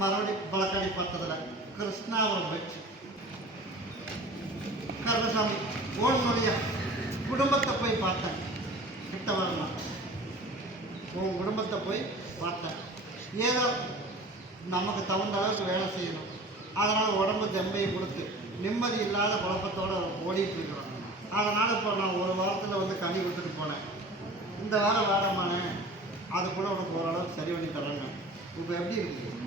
மறுபடி பழக்காடி பக்கத்தில் கிருஷ்ணாவரம் வச்சு கருணசாமி உன்னுடைய குடும்பத்தை போய் பார்த்தேன் கிட்ட வரணும் உன் குடும்பத்தை போய் பார்த்தேன் ஏதோ நமக்கு தகுந்த அளவுக்கு வேலை செய்யணும் அதனால் உடம்பு தெம்பையை கொடுத்து நிம்மதி இல்லாத குழப்பத்தோடு ஓடிட்டு இருக்கிறோம் அதனால் இப்போ நான் ஒரு வாரத்தில் வந்து கனி கொடுத்துட்டு போனேன் இந்த வாரம் வாரமானே அது கூட உனக்கு ஓரளவுக்கு சரி பண்ணி தரேங்க இப்போ எப்படி இருக்குது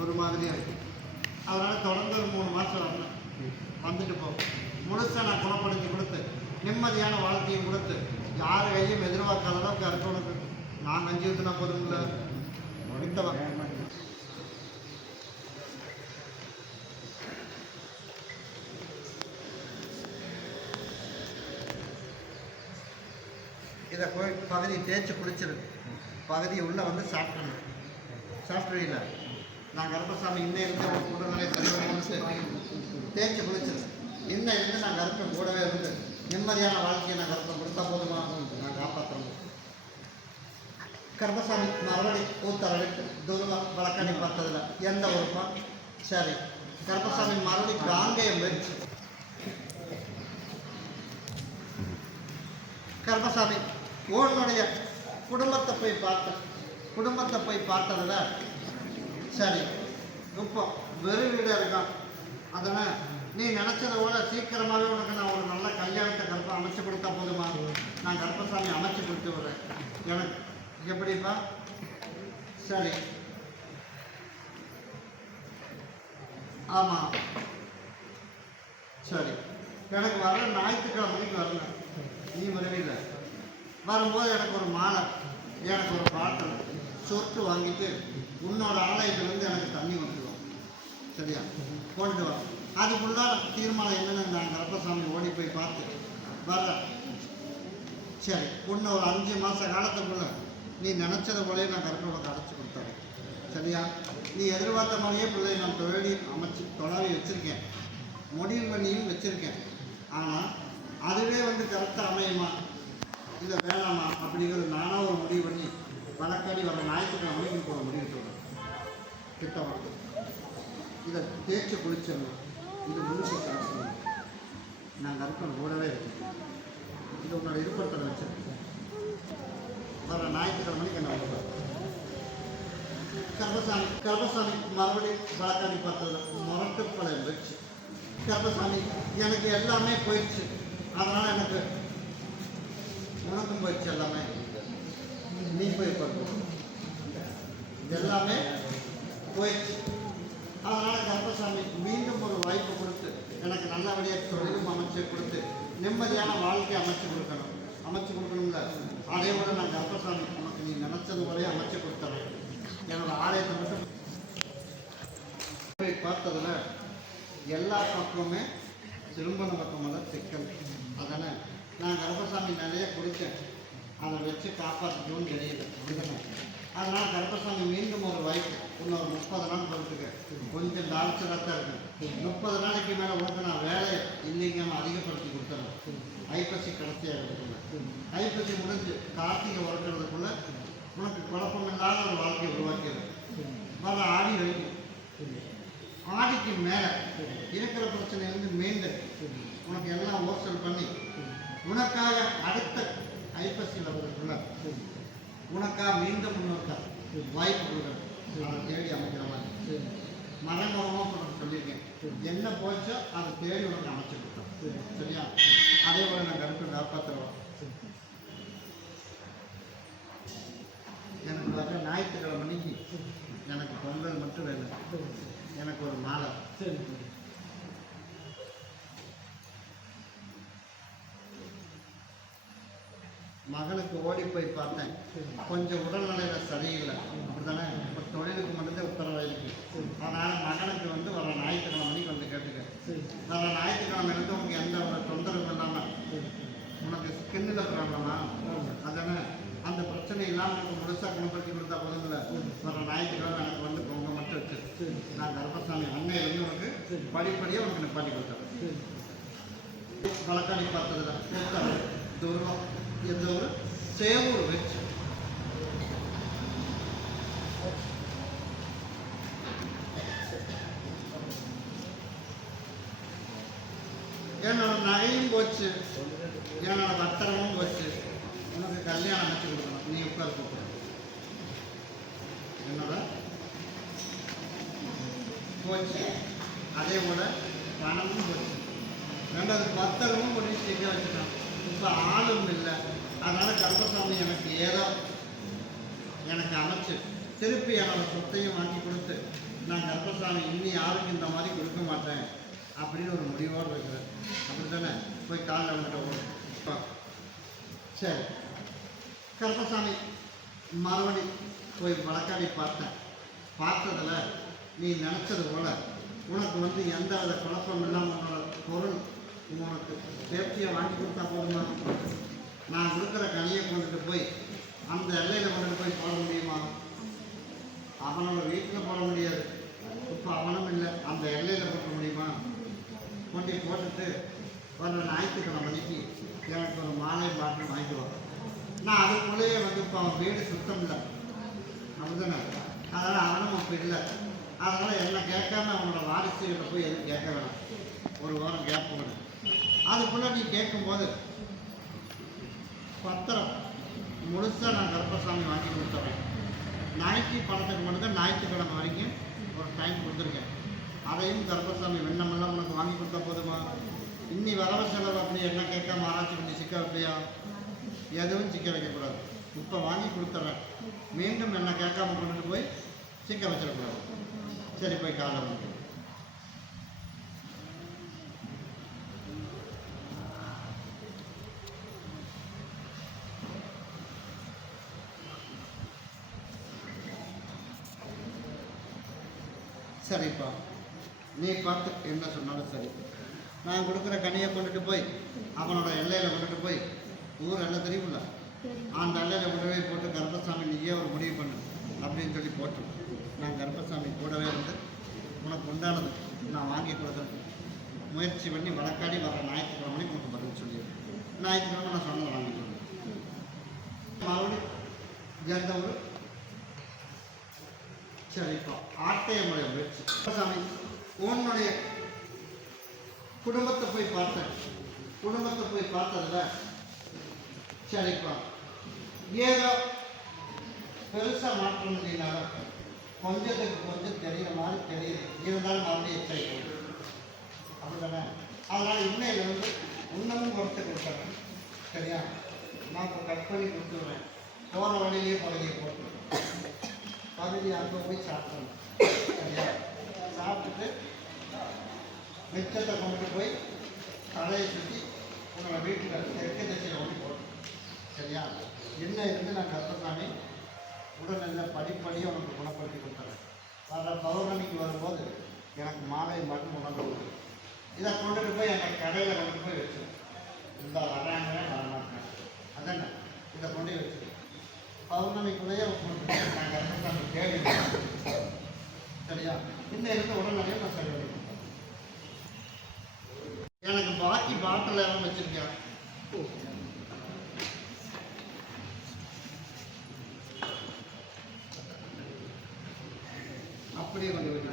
ஒரு மாதிரியாக இருக்குது அதனால் தொடர்ந்து ஒரு மூணு மாதம் வரணும். வந்துட்டு போ. முழுசாக நான் குணப்படுத்தி கொடுத்து நிம்மதியான வாழ்க்கையும் கொடுத்து யார் கையும் எதிர்பார்க்காத அளவுக்கு அர்த்தம் நான் கஞ்சி ஊற்றினா போதும்ல. முடிந்தவன் இதை போய் பகுதி தேய்ச்சி குளிச்சிரு பகுதியை உள்ளே வந்து சாப்பிடணும் சாப்பிட்றீங்களா நான் கருப்பசாமி இன்னும் இருந்து உன் உடல்நிலை சரி. தேய்ச்சி குளிச்சிரு. இன்னும் இருந்து நான் கருப்பன் கூடவே இருந்து நிம்மதியான வாழ்க்கையை நான் கருப்பை கொடுத்தா போதுமா? நான் காப்பாற்றுறேன் கருப்பசாமி மறுபடி கூத்தரவிட்டு துருவா வழக்கணி பார்த்ததில்ல எந்த உறுப்பா சரி. கருப்பசாமி மறுபடி காங்கேயம் வச்சு கருப்பசாமி உன்னுடைய குடும்பத்தை போய் பார்த்தேன் குடும்பத்தை போய் பார்த்ததில் சரி. இப்போ வெறும் வீடு இருக்கான். அதனால் நீ நினச்சத விட சீக்கிரமாகவே உனக்கு நான் ஒரு நல்ல கல்யாணத்தை கர்ப்பம் அமைச்சு கொடுத்தா போதுமா? நான் கர்ப்பசாமி அமைச்சு கொடுத்து விடுறேன். எனக்கு எப்படிப்பா? சரி. ஆமாம் சரி. எனக்கு வர ஞாயிற்றுக்கிழமைக்கு வரல. நீ வரவில்ல. வரும்போது எனக்கு ஒரு மாலை. எனக்கு ஒரு பாட்டில் சொட்டு வாங்கிட்டு உன்னோட ஆலயத்துலேருந்து எனக்கு தண்ணி வந்துடும் சரியா? கொண்டு வா. அதுக்குள்ளார தீர்மானம் என்னென்னு நான் கருப்பசாமி ஓடி போய் பார்த்து வர்றேன் சரி இன்னும் ஒரு அஞ்சு மாத காலத்துக்குள்ள நீ நினச்சத போலயே நான் கருப்பை அடைச்சி கொடுத்தேன் சரியா? நீ எதிர்பார்த்த மாதிரியே பிள்ளை நான் தொழிலி அமைச்சு தொழாவி வச்சுருக்கேன். முடிவு பண்ணியும் வச்சுருக்கேன். ஆனால் அதுவே வந்து கரெக்டாக அமையுமா? இல்லை வேணாமா? அப்படிங்கிறது நானாக ஒரு முடிவு பண்ணி வழக்காடி வர ஞாயிற்றுக்கிழமை இப்போ போட முடிவு சொல்கிறேன் திட்டம் வந்து இதை தேய்ச்சி குளிச்சிடணும் இது முழுசு சாப்பிடணும் நான் கருப்பன் கூடவே இருக்கேன் இது உன்னோட இருப்பத்தில் வச்சிருக்கேன். வர ஞாயிற்றுக்கிழமைக்கு என்ன வருவேன் கர்பசாமி கர்பசாமி மறுபடியும் வழக்காடி பார்த்தது முரட்டுப்படை வச்சு கர்பசாமி எனக்கு எல்லாமே போயிடுச்சு. அதனால் எனக்கு உனக்கும் போயிடுச்சு எல்லாமே. நீ போய் பார்க்கணும் இது எல்லாமே போயிடுச்சு அதனால் கர்ப்பசாமி மீண்டும் ஒரு வாய்ப்பு கொடுத்து எனக்கு நல்லபடியாக தொழிலும் அமைச்சு கொடுத்து நிம்மதியான வாழ்க்கை அமைச்சு கொடுக்கணும் அமைச்சு கொடுக்கணும்ல அதே போல நான் கர்ப்பசாமி உனக்கு நீ நினச்சது வரையும் அமைச்சு கொடுத்துறேன் என்னோட ஆலயத்தை மட்டும் போய் பார்த்ததுல எல்லா பக்கமுமே திரும்ப பக்கம் தான் சிக்கல். அதனால் நான் கர்ப்பசாமி நிறைய கொடுத்தேன். அதை வச்சு காப்பாற்றணும்னு தெரியல அப்படிதானே அதனால் கருப்பசாமி மீண்டும் ஒரு வாய்ப்பு இன்னொரு முப்பது நாள் பொறுத்துக்க. கொஞ்சம் டார்ச்சராக தான் இருக்கு முப்பது நாளைக்கு மேலே உனக்கு நான் வேலையை இல்லைங்க அதிகப்படுத்தி கொடுத்துறோம் ஐப்பசி கடைசியாக இருக்குதுங்க ஐப்பசி முடிஞ்சு கார்த்திகை உறக்கிறதுக்குள்ள உனக்கு குழப்பம் இல்லாத ஒரு வாழ்க்கையை உருவாக்கிடுது வர ஆடி வரைக்கும். ஆடிக்கு மேலே இருக்கிற பிரச்சனையிலேருந்து மீண்டு உனக்கு எல்லாம் ஓசல் பண்ணி உனக்காக அடுத்த ஐப்பசியில் வருதுக்குள்ள உனக்காக மீண்டும் இன்னொருக்கா? வாய்ப்பு கொடுக்குறேன் அதை தேடி அமைக்கிற மாதிரி. மனமுறமாக உனக்கு சொல்லியிருக்கேன். என்ன போச்சோ அதை தேடி உனக்கு அமைச்சு கொடுத்தேன் சரியா? அதே போல் நான் கருப்பை காப்பாற்றுறோம் எனக்கு பார்த்தா ஞாயிற்றுக்கிழமை அன்னைக்கு எனக்கு பொங்கல் மட்டும் வேணும். எனக்கு ஒரு மாலை. சரி மகனுக்கு ஓடி போய் பார்த்தேன். கொஞ்சம் உடல்நிலையில சரியில்லை. அப்படிதானே இப்போ தொழிலுக்கு மட்டும்தான் உத்தரவு இருக்கு. அதனால் மகனுக்கு வந்து வர ஞாயிற்றுக்கிழமை மணிக்கு வந்து கேட்டுக்க வர ஞாயிற்றுக்கிழமை இருந்து உனக்கு எந்த ஒரு தொந்தரவும் இல்லாமல் உனக்கு ஸ்கின்னில் ப்ராப்ளமா அதானே? அந்த பிரச்சனை இல்லாமல் உனக்கு முழுசாக குணப்படுத்தி கொடுத்தா போதுங்கள வர ஞாயிற்றுக்கிழமை எனக்கு வந்து பொங்க மட்டும் வச்சு. நான் கர்ப்பசாமி அன்னையிலேருந்து உனக்கு படிப்படியாக உனக்கு நிப்பாட்டி கொடுத்தேன். சரி வழக்காடி பார்த்ததுல தூரம் jedną całą rzecz. என்னோட நகையும் போச்சு. என்னோட பத்திரமும் போச்சு. உனக்கு கல்யாணம் வச்சு கொடுக்கணும். நீ உட்கார கூப்பிடணும் என்னோட போச்சு. அதே போல பணமும் போச்சு. ரெண்டாவது பத்திரமும் கொண்டு சேர்க்க வச்சுட்டான். இப்போ ஆளும் இல்லை. அதனால் கருப்பசாமி எனக்கு ஏதோ எனக்கு அமைச்சு திருப்பி என்னோட சொத்தையும் வாங்கி கொடுத்து நான் கருப்பசாமி இன்னி யாருக்கும் இந்த மாதிரி கொடுக்க மாட்டேன் அப்படின்னு ஒரு முடிவோடு இருக்கிறேன். அப்படி தானே போய் காலில் வந்துட்டு சரி. கருப்பசாமி மறுபடி போய் வழக்காடி பார்த்தேன். பார்த்ததுல நீ நினச்சது போல உனக்கு வந்து எந்த வித குழப்பம் இல்லாமல் உன்னோட பொருள் உனக்கு சேஃப்டியை வாங்கி கொடுத்தா போதுமா? நான் கொடுக்குற கனியை கொண்டுட்டு போய் அந்த எல்லையில் கொண்டுட்டு போய் போட முடியுமா? அவனோட வீட்டில் போட முடியாது. இப்போ அவனும் இல்லை. அந்த எல்லையில் போட முடியுமா? கொண்டு போட்டுட்டு வர ஞாயிற்றுக்கிழமை மணிக்கு எனக்கு ஒரு மாலை பாட்டில் வாங்கிடுவான் நான் அதுக்குள்ளேயே வந்து இப்போ அவன் வீடு சுத்தம் இல்லை. அப்படிதானே? அதனால் அவனும் அப்போ இல்லை. அதனால் என்ன கேட்காம அவனோட வாரிசுகளை போய் எதுவும் கேட்க வேணாம். ஒரு வாரம் கேப் வேணும் அதுக்குள்ளே நீ கேட்கும்போது பத்திரம் முழுசாக நான் கருப்பசாமி வாங்கி கொடுத்துறேன். ஞாயிற்று பணத்துக்கு மட்டும்தான் ஞாயிற்றுக்கிழமை வரைக்கும் ஒரு டைம் கொடுத்துருக்கேன். அதையும் கருப்பசாமி வெண்ணமெல்லாம் உனக்கு வாங்கி கொடுத்தா போதுமா? இன்னி வரவு செலவு அப்படி என்ன கேட்காம ஆராய்ச்சி பண்ணி சிக்க வைப்பியா எதுவும் சிக்க வைக்கக்கூடாது. இப்போ வாங்கி கொடுத்துட்றேன் மீண்டும் என்ன கேட்காம கொண்டுட்டு போய் சிக்க வச்சிடக்கூடாது. சரி போய் காலை வந்து சரிப்பா. நீ பார்த்து என்ன சொன்னாலும் சரி. நான் கொடுக்குற கனியை கொண்டுட்டு போய் அவனோட எல்லையில் கொண்டுட்டு போய் ஊர் எல்லாம் தெரியுமில்ல அந்த எல்லையில் கொண்டு போய் போட்டு கருப்பசாமி நீயே ஒரு முடிவு பண்ணு அப்படின்னு சொல்லி போட்டு. நான் கருப்பசாமி கூடவே இருந்து உனக்கு உண்டானது நான் வாங்கி கொடுக்குறேன். முயற்சி பண்ணி வழக்காடி வர ஞாயிற்றுக்கிழமை மணிக்கு உனக்கு பதில் சொல்லிடுறேன். ஞாயிற்றுக்கிழமை நான் சொன்னதை வாங்கி மறுபடியும் எந்த ஊர்? சரிப்பா ஆட்டையமுடைய முயற்சி. சாமி உன்னுடைய குடும்பத்தை போய் பார்த்தேன். குடும்பத்தை போய் பார்த்ததுல சரிப்பா ஏதோ பெருசா மாற்றம் இல்லைனாலும் கொஞ்சத்துக்கு கொஞ்சம் தெரிய மாதிரி தெரியுது. இருந்தாலும் மறுபடியும் எச்சரிக்கை அப்படிதானே? அதனால் இன்னையிலிருந்து இன்னமும் கொடுத்து கொடுத்துறேன். சரியா? நான் இப்போ கட் பண்ணி கொடுத்துடுறேன். போகிற வழியிலேயே பழகி போட்டு. பகுதி அங்கே போய் சாப்பிடணும். சரியா? சாப்பிட்டுட்டு மிச்சத்தை கொண்டு போய் தலையை சுற்றி உங்களை வீட்டில் தெற்கு திசையில் ஒன்று போடணும். சரியா? என்ன இருந்து நான் கருப்பசாமி உடல்நிலை படிப்படியாக உனக்கு குணப்படுத்தி கொடுத்துறேன். வர பௌர்ணமிக்கு வரும்போது எனக்கு மாலை மட்டும் உணவு இதை கொண்டுட்டு போய் எங்கள் கடையில் கொண்டு போய் வச்சிரு. இந்த வராங்க வரமாட்டேன் அதென்ன? இதை கொண்டு போய் வச்சிரு பௌர்ணமிக்குள்ளேயே கொண்டு தேடி சரியா? இன்னும் இருந்த உடனடியாக நான் சரி பண்ணி கொடுத்தேன். எனக்கு பாக்கி பாட்டில் எல்லாம் வச்சிருக்கேன் அப்படியே கொண்டு போயிட்டு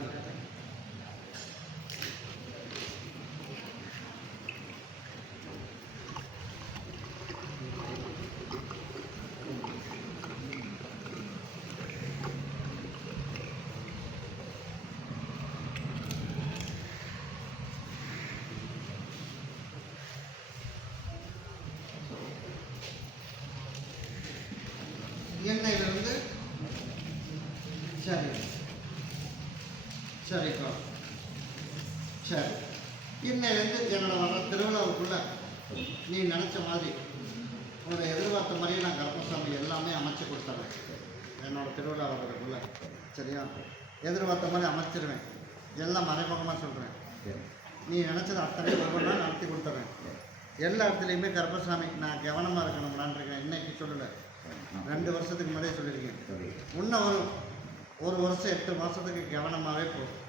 எண்ணெயிலிருந்து சரி சரிப்பா சரி இன்னையிலேருந்து என்னோட வர நீ நினச்ச மாதிரி உன்னோட எதிர்பார்த்த மாதிரியே நான் கருப்பசாமி எல்லாமே அமைச்சு கொடுத்துட்றேன் என்னோட திருவிழா வர்றதுக்குள்ள சரியா? எதிர்பார்த்த மாதிரி அமைச்சிருவேன். எல்லாம் மறைமுகமாக சொல்கிறேன் நீ நினச்சது அத்தனை ஒவ்வொன்றா நடத்தி கொடுத்துட்றேன் எல்லா இடத்துலையுமே கருப்பசாமி நான் கவனமாக இருக்கணும்லான்னு இருக்கேன். இன்னைக்கு சொல்லலை. ரெண்டு வருஷத்துக்கு முன்னாடியே சொல்லியிருக்கேன். இன்னும் ஒரு ஒரு வருஷம் எட்டு மாதத்துக்கு கவனமாகவே போகும்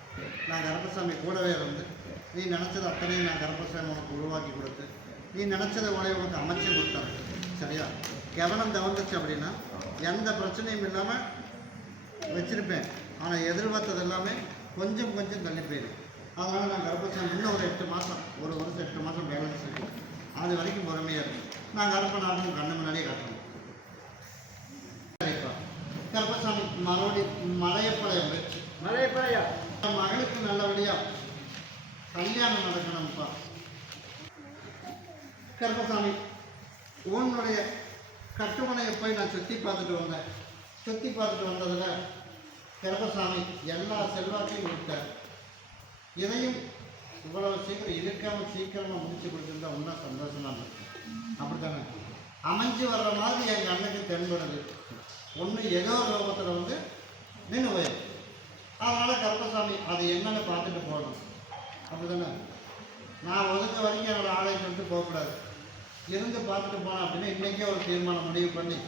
நான் கருப்பசாமி கூடவே இருந்து நீ நினச்சது அத்தனையும் நான் கருப்பசாமி உனக்கு உருவாக்கி கொடுத்து நீ நினச்சதை உடைய உனக்கு அமைச்சு கொடுத்தேன். சரியா? கவனம் தவந்துச்சு அப்படின்னா எந்த பிரச்சனையும் இல்லாமல் வச்சுருப்பேன். ஆனால் எதிர்பார்த்தது எல்லாமே கொஞ்சம் கொஞ்சம் தள்ளி போயிடும். அதனால் நான் கர்ப்பசாமி இன்னும் ஒரு எட்டு மாதம் ஒரு வருஷம் எட்டு மாதம் பேலன்ஸ் இருக்கு. அது வரைக்கும் பொறுமையாக இருக்கும் நான் கருப்பநாதன் கண்ணு முன்னாடியே காட்டணும். சரிப்பா. கருப்பசாமி மறுபடி மலையப்பாளையம் என் மகளுக்கு நல்லபடியா கல்யாணம் நடக்கணும்ப்பா கருப்பசாமி உன்னுடைய கட்டுமனையை போய் நான் சுற்றி பார்த்துட்டு வந்தேன். சுற்றி பார்த்துட்டு வந்ததில் கருப்பசாமி எல்லா செல்வாக்கையும் கொடுத்தார். இதையும் இவ்வளவு சீக்கிரம் இருக்காமல் சீக்கிரமாக முடிச்சு கொடுத்துருந்தா இன்னும் சந்தோஷமாக இருக்கும் அப்படித்தானே? அமைஞ்சு வர்ற மாதிரி எங்கள் அண்ணனுக்கு தென்படுது. ஒன்று ஏதோ ஒரு ரூபத்தில் வந்து நின்று போயிடும் அதனால் கருப்பசாமி அது என்னென்னு பார்த்துட்டு போகணும். அப்படிதானே? நான் ஒதுக்க வரைக்கும் என்னோட ஆலயம் விட்டு போகக்கூடாது. இருந்து பார்த்துட்டு போனேன் அப்படின்னா இன்றைக்கே ஒரு தீர்மானம் முடிவு பண்ணி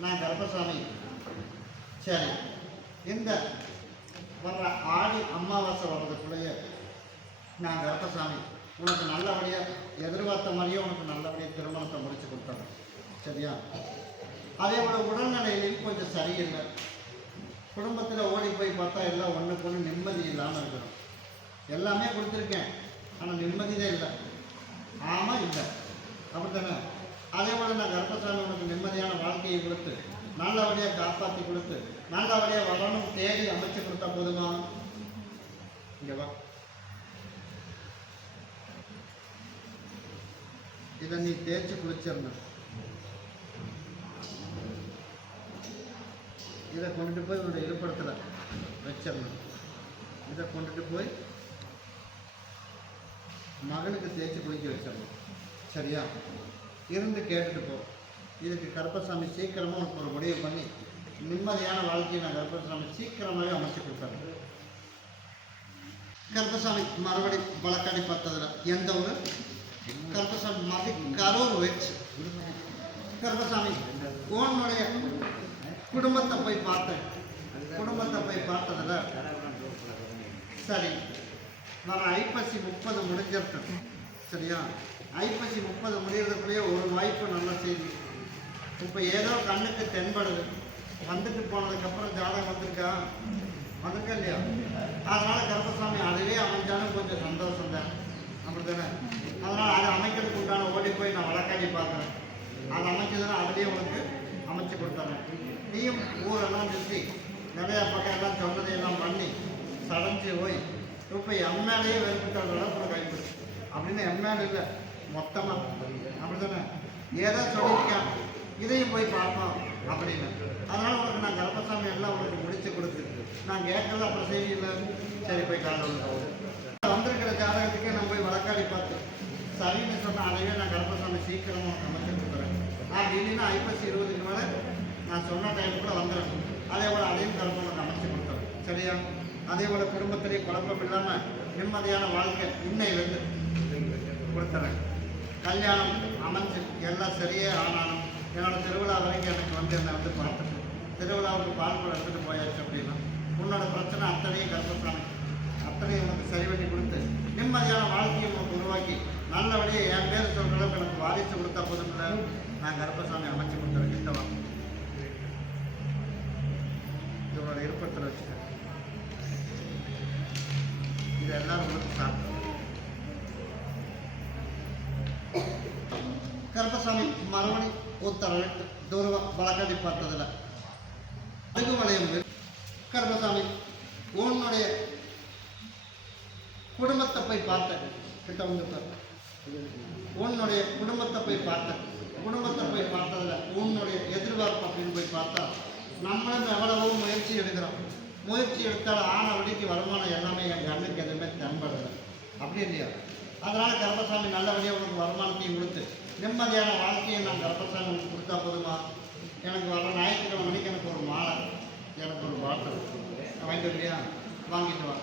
நான் கர்ப்பசாமி. சரி. இந்த வர்ற ஆடி அமாவாசை வர்றதுக்குள்ளேயே நான் கர்ப்பசாமி. உனக்கு நல்லபடியாக எதிர்பார்த்த மாதிரியே உனக்கு நல்லபடியாக திருமணத்தை முடிச்சு கொடுத்தேன் சரியா? அதே போல உடல்நிலையிலையும் கொஞ்சம் சரியில்லை. குடும்பத்தில் ஓடி போய் பார்த்தா எல்லாம் ஒன்றுக்கு ஒன்று நிம்மதி இல்லாமல் இருக்கிறோம். எல்லாமே கொடுத்துருக்கேன். ஆனால் நிம்மதியே இல்லை. ஆமாம் இல்லை. அப்படித்தானே? அதே போல் நான் கர்ப்பசாமி உனக்கு நிம்மதியான வாழ்க்கையை கொடுத்து நல்லபடியாக காப்பாற்றி கொடுத்து நல்லபடியாக வரணும் தேடி அமைச்சு கொடுத்தா போதுமா? இங்கே வா. இதை நீ தேய்ச்சி குளிச்சிருந்த இதை கொண்டுட்டு போய் உன்னோட இருப்பிடத்தில் வச்சிடணும். இதை கொண்டுட்டு போய் மகனுக்கு தேய்ச்சி குளிக்க வச்சிடணும் சரியா? இருந்து கேட்டுட்டு போ. இதுக்கு கருப்பசாமி சீக்கிரமாக உனக்கு ஒரு முடிவு பண்ணி நிம்மதியான வாழ்க்கையை நான் கருப்பசாமி சீக்கிரமாகவே அமைச்சு கொடுத்தேன் கருப்பசாமி மறுபடி வழக்காடி பார்த்ததில் எந்த ஒரு கருப்பசாமி மறுபடி கரூர் வச்சு. கருப்பசாமி உன்னுடைய குடும்பத்தை போய் பார்த்தேன். குடும்பத்தை போய் பார்த்ததில் சரி வர ஐப்பசி முப்பது முடிஞ்சிருக்கேன். சரியா? ஐப்பசி முப்பது முடிகிறதுக்குள்ளேயே ஒரு வாய்ப்பு நல்ல செய்தி. இப்போ ஏதோ கண்ணுக்கு தென்படுது. வந்துட்டு போனதுக்கப்புறம் ஜாதகம் வந்திருக்கா? வந்திருக்கா இல்லையா? அதனால் கருப்பசாமி அதுவே அமைஞ்சாலும் கொஞ்சம் சந்தோஷம் தான் அப்படி தானே அதனால் அதை அமைக்கிறதுக்கு உண்டான ஓடி போய் நான் வழக்காடி பார்க்குறேன். அது அமைச்சதுன்னா அதுலேயே உனக்கு அமைச்சு கொடுத்தாங்க நீயும் ஊரெல்லாம் சுற்றி நிறையா பக்கம் எல்லாம் சொன்னதையெல்லாம் பண்ணி சடைஞ்சு போய் இப்போ எம்எல்ஏ வெறுப்புட்டாங்கள கூட கைப்பிடி அப்படின்னு எம்எல்ஏ இல்லை மொத்தமாக அப்படி தானே ஏதோ சொல்லியிருக்கேன். இதையும் போய் பார்ப்போம் அப்படின்னு. அதனால் உனக்கு நான் கர்ப்பசாமி எல்லாம் உனக்கு முடிச்சு கொடுத்து நான் கேட்கல அப்புறம் செய்தி இல்லை. சரி போய் காலையில் வந்திருக்கிற ஜாதகத்துக்கே நான் போய் வழக்காடி பார்த்து சரின்னு சொன்ன அதையே நான் கர்ப்பசாமி சீக்கிரமாக அமைச்சு கொடுத்துறேன். நான் இல்லைன்னா ஐப்பசி இருபதுக்கு மேலே நான் சொன்ன டைம் கூட வந்துடுறேன். அதே போல் அதையும் கர்ப்பம் அமைச்சு கொடுத்துறேன். சரியா? அதே போல் குடும்பத்திலே குழப்பம் இல்லாமல் நிம்மதியான வாழ்க்கை இன்னையிலேருந்து கொடுத்துறேன். கல்யாணம் அமைஞ்சு எல்லாம் சரியே ஆனாலும் என்னோட திருவிழா வரைக்கும் எனக்கு வந்து என்னை வந்து பார்த்துட்டு திருவிழாவுக்கு பால் கூட எடுத்துகிட்டு போயாச்சு அப்படின்னா உன்னோட பிரச்சனை அத்தனையும் கர்ப்பசாமி அத்தனையும் உனக்கு சரி பண்ணி கொடுத்து நிம்மதியான வாழ்க்கையை உனக்கு உருவாக்கி நல்லபடியாக என் பேர் சொல்கிற அளவுக்கு எனக்கு வாரிசு கொடுத்தா போதும்ல நான் கர்ப்பசாமி அமைச்சு கொடுத்துறேன் கிட்ட வா இவரோட இருப்பத்தில் வச்சுட்டேன் இது எல்லாரும் உங்களுக்கு சாப்பிட்டோம் கருப்பசாமி மறுபடி உத்தரவு தூர வழக்கடி அழகு வளையம் கர்மசாமி உன்னுடைய குடும்பத்தை போய் பார்த்தேன். கிட்ட வந்து உன்னுடைய குடும்பத்தை போய் பார்த்தேன். குடும்பத்தை போய் பார்த்ததில் உன்னுடைய எதிர்பார்ப்பு அப்படின்னு போய் பார்த்தா நம்மளும் எவ்வளவோ முயற்சி எடுக்கிறோம். முயற்சி எடுத்தால் ஆன வழிக்கு வருமானம் எல்லாமே என் கண்ணுக்கு எதுவுமே தென்படலை. அப்படி இல்லையா? அதனால் கர்மசாமி நல்லபடியாக உனக்கு வருமானத்தையும் கொடுத்து நிம்மதியான வாழ்க்கையை நான் கருப்பசாமி உனக்கு கொடுத்தா போதுமா? எனக்கு வர ஞாயிற்றுக்கிழமை மணிக்கு எனக்கு ஒரு மாலை. எனக்கு ஒரு பாட்டில் வாங்கிட்டு இல்லையா வாங்கிட்டு வா.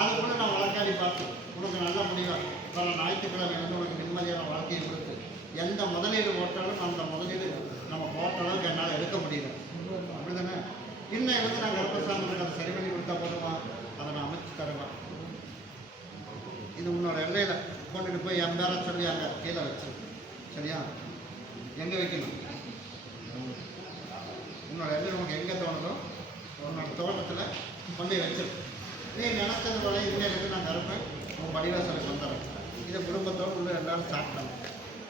அது கூட நான் வழக்காடி பார்த்து உனக்கு நல்ல முடிவாக வர ஞாயிற்றுக்கிழமை வந்து உனக்கு நிம்மதியான வாழ்க்கையை கொடுத்து எந்த முதலீடு போட்டாலும் அந்த முதலீடு நம்ம போட்ட அளவுக்கு என்னால் எடுக்க முடியல. அப்படி தானே இன்னும் வந்து நான் கர்ப்பசாமி அதை சரி பண்ணி கொடுத்தா போதுமா? அதை நான் அமைச்சு தருவேன் இது உன்னோட எல்லையில் கொண்டுட்டு போய் என் பேரை சொல்லி அங்கே கீழே வச்சு. சரியா? எங்கே வைக்கணும்? உன்னோட எல்லை உனக்கு எங்கே தோணுதோ உன்னோட தோட்டத்தில் கொண்டு போய் வச்சிரு. நீ நினைச்சது போல இன்னைக்கு நான் கருப்பேன் உன் படிவாசலுக்கு வந்துடுறேன். இதை குடும்பத்தோடு உள்ள எல்லாரும் சாப்பிட்டாங்க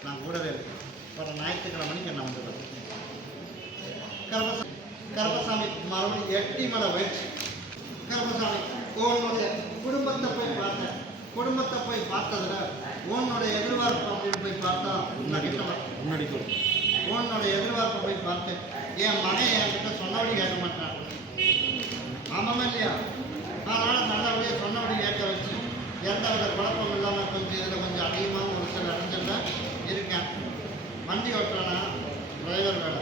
நான் கூடவே இருக்கேன். வர ஞாயிற்றுக்கிழமைக்கு என்ன வந்துடுறேன். கருப்பசாமி கருப்பசாமி மறுபடியும் எட்டி மலை வச்சு கருப்பசாமி குடும்பத்தை போய் பார்த்தேன் குடும்பத்தை போய் பார்த்ததுல உன்னோட எதிர்பார்ப்பு அப்படின்னு போய் பார்த்தா. உன்னோட எதிர்பார்ப்பை போய் பார்த்தேன். என் மகன் என்கிட்ட சொன்னபடி கேட்க மாட்டான் ஆமாமா இல்லையா அதனால நல்லபடியாக சொன்னபடி கேட்க வச்சு எந்த வித குழப்பம் இல்லாமல் கொஞ்சம் இதில் கொஞ்சம் அதிகமாக ஒரு சில இடங்கள்ல இருக்கேன் வண்டி ஓட்டுறானா டிரைவர் வேலை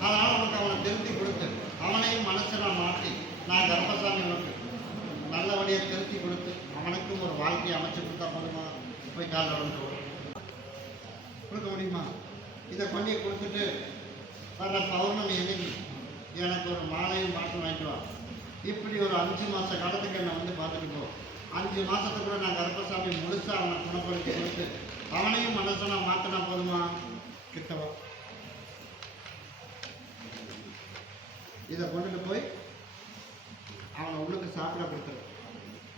அதனால் உனக்கு அவனை திருத்தி கொடுத்து அவனையும் மனசில் மாற்றி நான் கர்ப்பசாமி உனக்கு நல்லபடியாக திருத்தி கொடுத்து அவனுக்கும் ஒரு வாழ்க்கையை அமைச்சு கொடுத்தா போதுமா போய் காலில் வந்து கொடுக்க முடியுமா? இதை கொண்டு கொடுத்துட்டு வர்ற பௌர்ணமி என்னைக்கு எனக்கு ஒரு மாலையும் மாற்றம் வாங்கிட்டு வா. இப்படி ஒரு அஞ்சு மாத காலத்துக்கு என்னை வந்து பார்த்துட்டு போ. அஞ்சு மாதத்துக்குள்ள நான் கருப்பசாமி முழுசாக அவனை குணப்படுத்தி கொடுத்து அவனையும் மனசை நான் மாற்றினா போதுமா? கிட்டவா? இதை கொண்டுட்டு போய் அவனை உள்ளுக்கு சாப்பிட கொடுத்துரு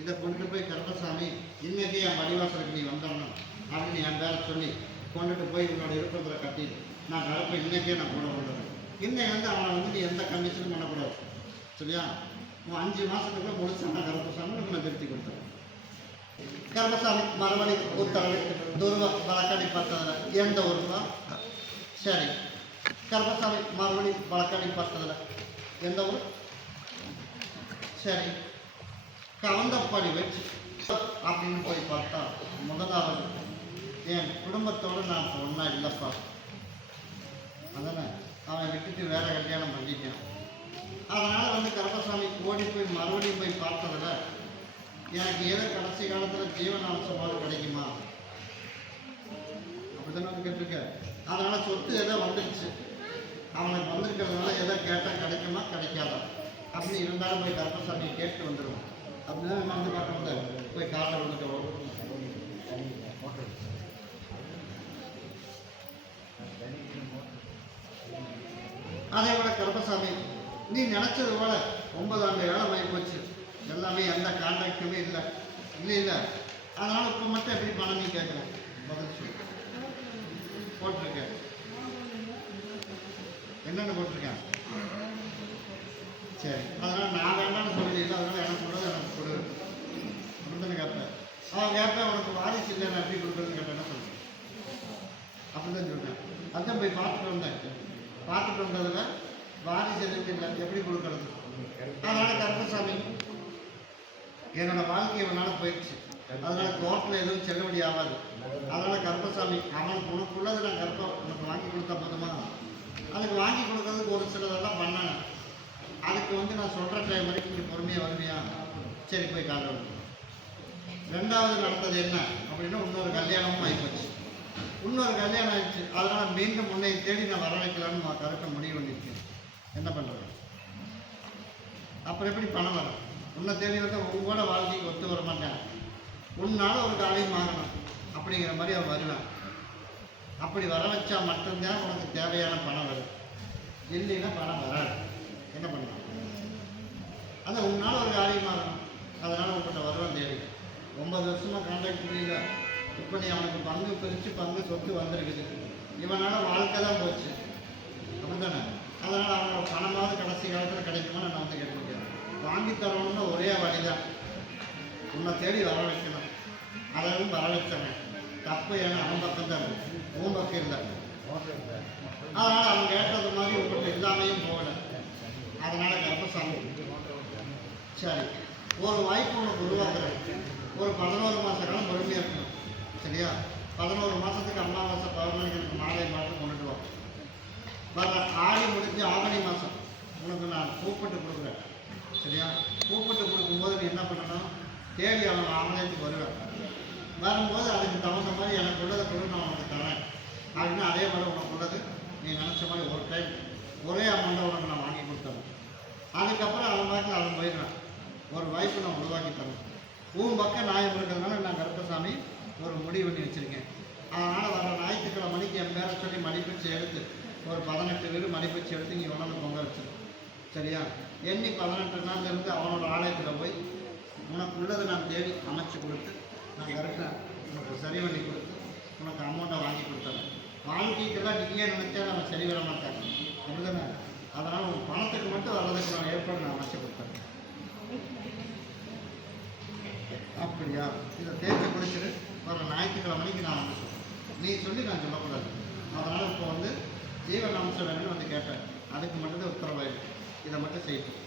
இதை கொண்டுட்டு போய் கருப்பசாமி இன்னைக்கு என் வடிவாசலுக்கு நீ வந்தவனும் அப்படின்னு என் பேரை சொல்லி கொண்டுட்டு போய் உன்னோட இருப்பத்தில் கட்டி நான் கருப்பை இன்னைக்கே நான் கூட கொண்டுறேன் இன்னைக்கு வந்து அவனை வந்து நீ எந்த கண்டிஷனும் பண்ணக்கூடாது. சரியா? உன் அஞ்சு மாதத்துக்குள்ள முடிச்சு நான் கருப்பசாமி உனக்கு நான் திருத்தி கொடுத்துறேன். கர்மசாமி மறுபடி உத்தரவு துருவ வழக்கடி பார்த்ததில் எந்த ஒரு சரி. கர்மசாமி மறுபடி வழக்கடி பார்த்ததில் எந்த ஊர்? சரி. கவந்தப்பாடி வச்சு அப்படின்னு போய் பார்த்தா முதலாவது என் குடும்பத்தோடு நான் இப்போ ஒன்றா இல்லைப்பா. அதானே? அவன் விட்டுட்டு வேற கல்யாணம் பண்ணிட்டான். அதனால் வந்து கருப்பசாமி ஓடி போய் மறுபடியும் போய் பார்த்ததில் எனக்கு ஏதோ கடைசி காலத்தில் ஜீவனாம்சமாக கிடைக்குமா? அப்படிதானே கேட்டிருக்க அதனால் சொத்து ஏதோ வந்துடுச்சு அவனுக்கு வந்திருக்கிறதுனால எதை கேட்டால் கிடைக்குமா கிடைக்காதா? அப்படின்னு இருந்தாலும் போய் கருப்பசாமி கேட்டு வந்துடுவான் அப்படின்னா நடந்து வந்து பார்க்க வந்து போய் காலில் வந்துட்டு அதை விட போல கருப்பசாமி நீ நினச்சது போல ஒன்பது ஆண்டு வேலை வாங்கி போச்சு. எல்லாமே எந்த கான்ட்ராக்டுமே இல்லை. இல்லை இல்லை. அதனால் இப்போ மட்டும் எப்படி பணம் நீ கேட்குறேன் பதில் சொல்லு. போட்டிருக்கேன். என்னென்ன போட்டிருக்கேன்? சரி அதனால் நான் வேண்டாம்னு சொல்லல அதனால் எனக்கு கொடுறது எனக்கு கொடு அப்படின்னு கேட்பேன் அவங்க கேட்பேன் உனக்கு வாரிசு இல்லை நான் எப்படி கொடுக்குறேன்னு கேட்டேன் என்ன சொல்றேன் அப்படிதான் சொல்கிறேன் அதான் போய் பார்த்துட்டு வந்தேன் பார்த்துட்டு வந்ததில் வாரிசு எதுவும் இல்லை? எப்படி கொடுக்கறது? அதனால கருப்பசாமி என்னோட வாழ்க்கை இவனால போயிடுச்சு. அதனால கோர்ட்டில் எதுவும் செல்லுபடி ஆகாது. அதனால கருப்பசாமி அவனுக்கு உனக்குள்ளது நான் கற்பம் உனக்கு வாங்கி கொடுத்தா போதுமா? அதுக்கு வாங்கி கொடுக்கறதுக்கு ஒரு சிலதெல்லாம் பண்ணேன் அதுக்கு வந்து நான் சொல்கிற டைம் வரைக்கும் நீ பொறுமையாக வருவியா சரி போய் காலைல ரெண்டாவது நடந்தது என்ன அப்படின்னா இன்னொரு கல்யாணமும் ஆகிப்போச்சு இன்னொரு கல்யாணம் ஆயிடுச்சு. அதனால் மீண்டும் உன்னை தேடி நான் வர வைக்கலான்னு நான் கருக்க முடிவு பண்ணியிருக்கேன் என்ன பண்ணுறது அப்புறம் எப்படி பணம் வரும்? உன்னை தேடி வந்து உங்களோட வாழ்க்கைக்கு ஒத்து வர மாட்டேன். உன்னால் ஒரு காரியம் ஆகணும் அப்படிங்கிற மாதிரி அவன் வருவேன். அப்படி வர வச்சா மட்டும்தான் உனக்கு தேவையான பணம் வரும். இல்லைன்னா பணம் வராது. என்ன பண்ணலாம்? அதான் உன்னால் ஒரு காரியம் ஆகணும் அதனால் உங்கள்கிட்ட வருவான் தேவை ஒன்பது வருஷமாக கான்டாக்ட் புரியல இப்போ நீ அவனுக்கு பங்கு பிரித்து பங்கு சொத்து வந்திருக்குது. இவனால் வாழ்க்கை தான் போச்சு. அப்படிதானே அதனால் அவனோட பணமாவது கடைசி காலத்தில் கிடைக்குமா நான் வந்து கேட்டிருக்கேன் வாங்கி தரணும்னு ஒரே வழி தான் உன்னை தேடி வர வைக்கணும் அதையும் வர வச்சவன் தப்பு ஏன்னா அவன் பக்கம் தான் உன் பக்கம் இல்லை அதனால் அவன் கேட்டது மாதிரி உங்களுக்கு இல்லாமையும் போகல. அதனால் கர்ப்பசாமி. சரி. ஒரு வாய்ப்பு உனக்கு உருவாக்குறேன். ஒரு பதினோரு மாத காலம் பொறுமையாக இருக்கணும். சரியா? பதினோரு மாதத்துக்கு அமாவாசை பௌர்ணமிக்கு மாலை மாதம் கொண்டுட்டு வா வர ஆடி முடிஞ்சு ஆவணி மாதம் உனக்கு நான் கூப்பிட்டு கொடுக்குறேன். சரியா? கூப்பிட்டு கொடுக்கும்போது நீ என்ன பண்ணணும்? தேடி அவன் ஆவணத்துக்கு வருவேன். வரும்போது அதுக்கு தகுந்த மாதிரி எனக்கு உள்ளதை கொண்டு நான் உனக்கு தரேன். அப்படின்னு அதே மாதிரி உனக்கு உள்ளது. நீ நினச்ச மாதிரி ஒரு டைம் ஒரே அமௌண்ட்டை உனக்கு நான் வாங்கி கொடுத்தேன் அதுக்கப்புறம் அவன் மாதிரி அவன் போயிடுறேன். ஒரு வாய்ப்பு நான் உருவாக்கி தரேன். உன் பக்கம் நாயம் இருக்கிறதுனால நான் கருப்பசாமி ஒரு முடிவு பண்ணி வச்சுருக்கேன். அதனால் வர ஞாயிற்றுக்கிழமை மணிக்கு என் பேரை சொல்லி மடிப்பிச்சு எடுத்து ஒரு பதினெட்டு பேர் மடிப்பிச்சு எடுத்து இங்கே உணவு பொங்க வச்சிரு. சரியா? எண்ணி பதினெட்டு நாள் இருந்து அவனோட ஆலயத்தில் போய் உனக்கு உள்ளதை நான் தேடி அமைச்சு கொடுத்து நான் கரெக்டாக உனக்கு சரி பண்ணி கொடுத்து உனக்கு அமௌண்ட்டை வாங்கி கொடுத்துறேன். வாழ்க்கைக்கெல்லாம் நீங்கள் நினைச்சா நம்ம சரி வர மாட்டாங்க. அப்படிதானே? அதனால் உன் பணத்துக்கு மட்டும் வர்றதுக்கு நான் ஏற்பாடு நான் அமைச்சு கொடுத்தேன் அப்படியா இதை தேய்ச்சி குடிச்சிட்டு வர ஞாயிற்றுக்கிழமைக்கு நான் வந்து சொல்றேன். நீ சொல்லி நான் சொல்லக்கூடாது. அதனால் இப்போ வந்து ஜீவன் அம்சம் வேணும்னு வந்து கேட்டேன். அதுக்கு மட்டும்தான் உத்தரவாயிருக்கு இதை மட்டும் செய்யணும்